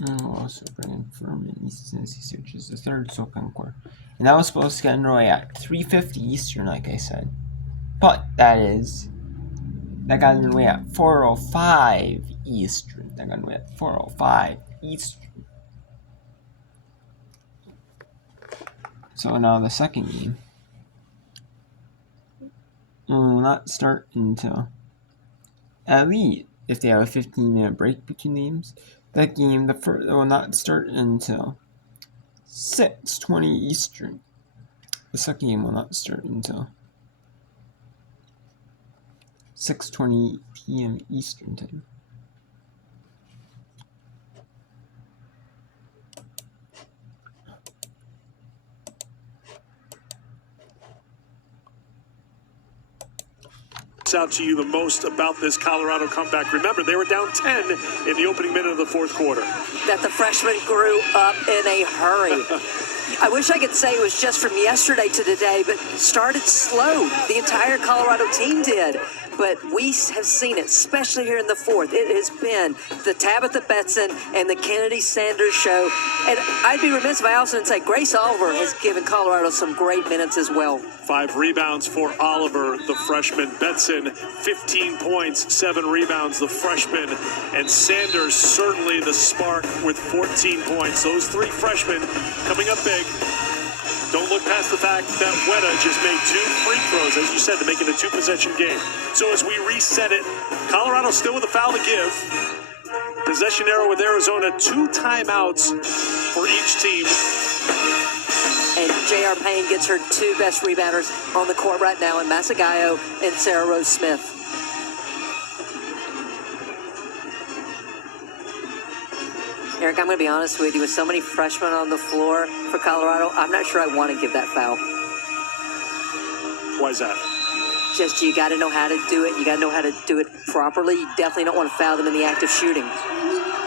We'll also bring in Furman East Tennessee, which is the third SoCon core. And that was supposed to get underway at 3:50 Eastern, like I said. But that got underway at 4:05 Eastern. That got underway at 4:05 Eastern. So now the second game will not start until, at least if they have a 15-minute break between games, that game will not start until 6:20 Eastern. The second game will not start until 6:20 p.m. Eastern time. Out to you the most about this Colorado comeback. Remember, they were down 10 in the opening minute of the fourth quarter. That the freshmen grew up in a hurry. I wish I could say it was just from yesterday to today, but started slow. The entire Colorado team did. But we have seen it, especially here in the fourth. It has been the Tabitha Betson and the Kennedy Sanders show. And I'd be remiss if I also didn't say Grace Oliver has given Colorado some great minutes as well. 5 rebounds for Oliver, the freshman. Betson, 15 points, 7 rebounds, the freshman. And Sanders, certainly the spark with 14 points. Those 3 freshmen coming up big. Don't look past the fact that Weta just made 2 free throws, as you said, to make it a 2-possession game. So as we reset it, Colorado still with a foul to give. Possession arrow with Arizona, 2 timeouts for each team. And J.R. Payne gets her 2 best rebounders on the court right now in Masagayo and Sarah Rose Smith. Eric, I'm going to be honest with you. With so many freshmen on the floor for Colorado, I'm not sure I want to give that foul. Why is that? Just you got to know how to do it. You got to know how to do it properly. You definitely don't want to foul them in the act of shooting.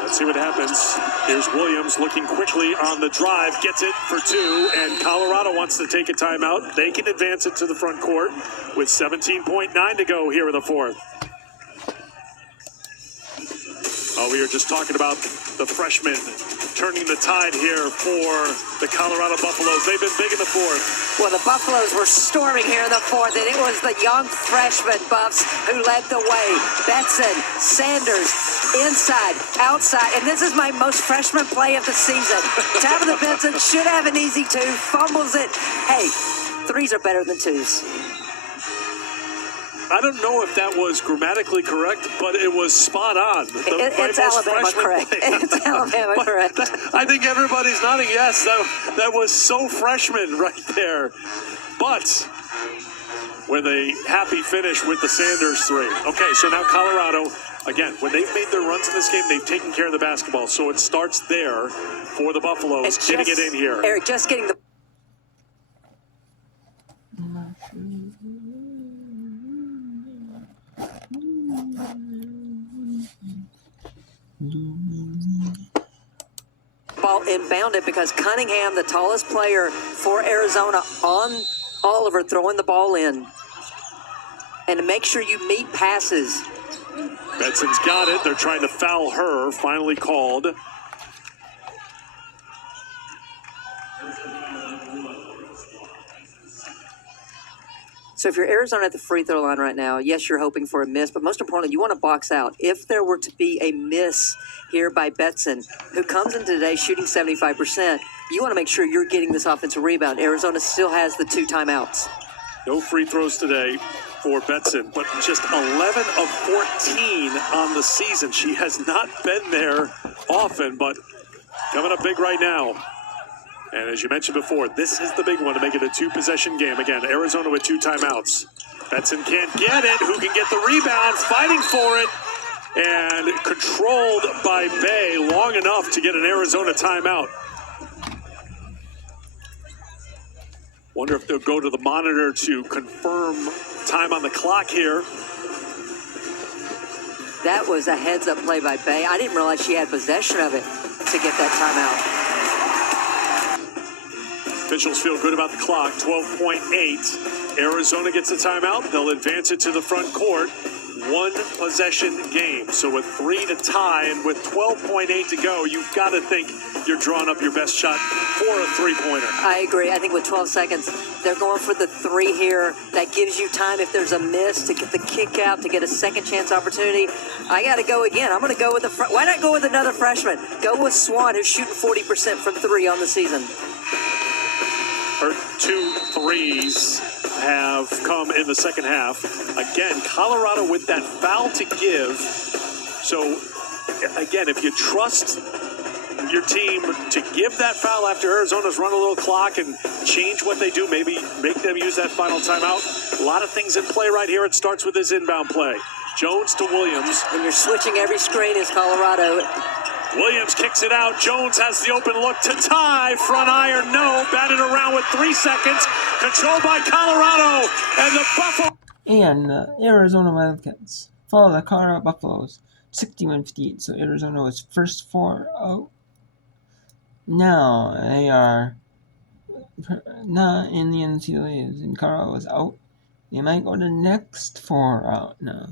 Let's see what happens. Here's Williams looking quickly on the drive, gets it for 2, and Colorado wants to take a timeout. They can advance it to the front court with 17.9 to go here in the fourth. Oh, we were just talking about the freshmen turning the tide here for the Colorado Buffaloes. They've been big in the fourth. Well, the Buffaloes were storming here in the fourth, and it was the young freshman Buffs who led the way. Betson, Sanders, inside, outside, and this is my most freshman play of the season. Tabitha Benson should have an easy 2, fumbles it. Hey, 3s are better than 2s. I don't know if that was grammatically correct, but it was spot on. It's Alabama correct. It's Alabama correct. I think everybody's nodding yes. That was so freshman right there. But with a happy finish with the Sanders 3. Okay, so now Colorado, again, when they've made their runs in this game, they've taken care of the basketball. So it starts there for the Buffaloes, getting it in here. Eric, just getting the... ball inbounded because Cunningham, the tallest player for Arizona, on Oliver throwing the ball in. And to make sure you meet passes. Betson's got it. They're trying to foul her. Finally called. So if you're Arizona at the free throw line right now, yes, you're hoping for a miss, but most importantly, you want to box out. If there were to be a miss here by Betson, who comes in today shooting 75%, you want to make sure you're getting this offensive rebound. Arizona still has the 2 timeouts. No free throws today for Betson, but just 11 of 14 on the season. She has not been there often, but coming up big right now. And as you mentioned before, this is the big one to make it a 2-possession game. Again, Arizona with 2 timeouts. Betson can't get it. Who can get the rebound? Fighting for it. And controlled by Bay long enough to get an Arizona timeout. Wonder if they'll go to the monitor to confirm time on the clock here. That was a heads-up play by Bay. I didn't realize she had possession of it to get that timeout. Officials feel good about the clock. 12.8. Arizona gets a timeout. They'll advance it to the front court. one-possession game. So with 3 to tie and with 12.8 to go, you've got to think you're drawing up your best shot for a three-pointer. I agree. I think with 12 seconds, they're going for the 3 here. That gives you time if there's a miss to get the kick out, to get a second chance opportunity. I got to go again. I'm going to go with why not go with another freshman? Go with Swan, who's shooting 40% from 3 on the season. Her 2 threes have come in the second half. Again, Colorado with that foul to give. So, again, if you trust your team to give that foul after Arizona's run a little clock and change what they do, maybe make them use that final timeout. A lot of things in play right here. It starts with this inbound play. Jones to Williams. When you're switching every screen is Colorado. Williams kicks it out. Jones has the open look to tie. Front iron, no. Batted around with 3 seconds. Controlled by Colorado. And the Buffalo. And Arizona Wildcats follow the Colorado Buffaloes 61-58. So Arizona was first 4-0. Now they are not in the NCAA, and Colorado is out. They might go to the next 4 out now.